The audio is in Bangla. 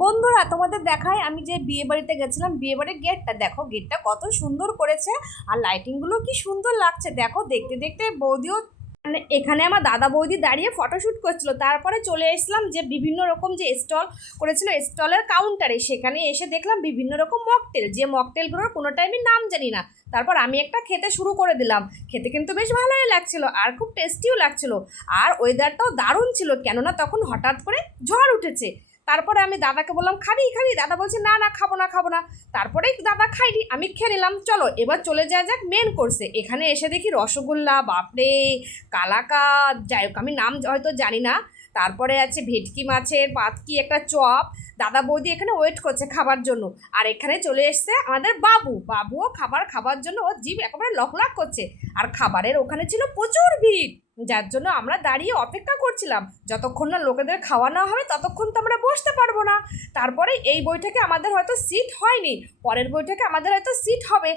বন্ধুরা তোমাদের দেখায় আমি যে বিয়ে বাড়িতে গেছিলাম, বিয়ে বাড়ির গেটটা দেখো, গেটটা কত সুন্দর করেছে আর লাইটিংগুলো কি সুন্দর লাগছে দেখো। দেখতে দেখতে বৌদিও মানে এখানে আমার দাদা বৌদি দাঁড়িয়ে ফটোশ্যুট করছিল। তারপরে চলে এসলাম যে বিভিন্ন রকম যে স্টল করেছিল স্টলের কাউন্টারে, সেখানে এসে দেখলাম বিভিন্ন রকম মকটেল, যে মকটেলগুলোর কোনোটাই আমি নাম জানি না। তারপর আমি একটা খেতে শুরু করে দিলাম। খেতে কিন্তু বেশ ভালোই লাগছিল আর খুব টেস্টিও লাগছিল। আর ওয়েদারটাও দারুণ ছিল, কেননা তখন হঠাৎ করে ঝড় উঠেছে। তারপরে আমি দাদাকে বললাম খাবি খাবি, দাদা বলছে না না খাবো না খাবো না। তারপরেই দাদা খাইনি, আমি খেয়ে নিলাম। চলো এবার চলে যাওয়া যাক মেন কোর্সে। এখানে এসে দেখি রসগোল্লা, বাপরে, কালাকাঁদ, যাই হোক আমি নাম হয়তো জানি না। তারপরে আছে ভেটকি মাছের পাতকি একটা চপ। দাদা বৌদি এখানে ওয়েট করছে খাবার জন্য। আর এখানে চলে এসছে আমাদের বাবুও খাবার খাবার জন্য ওর জিভ একেবারে লকলক করছে। আর খাবারের ওখানে ছিল প্রচুর ভিড়, যার জন্য আমরা দাঁড়িয়ে অপেক্ষা করছিলাম। যতক্ষণ না লোকেদের খাওয়ানো হবে ততক্ষণ তো আমরা বসতে পারবো না। তারপরে এই বইটাকে আমাদের হয়তো সিট হয়নি, পরের বইটাকে আমাদের হয়তো সিট হবে।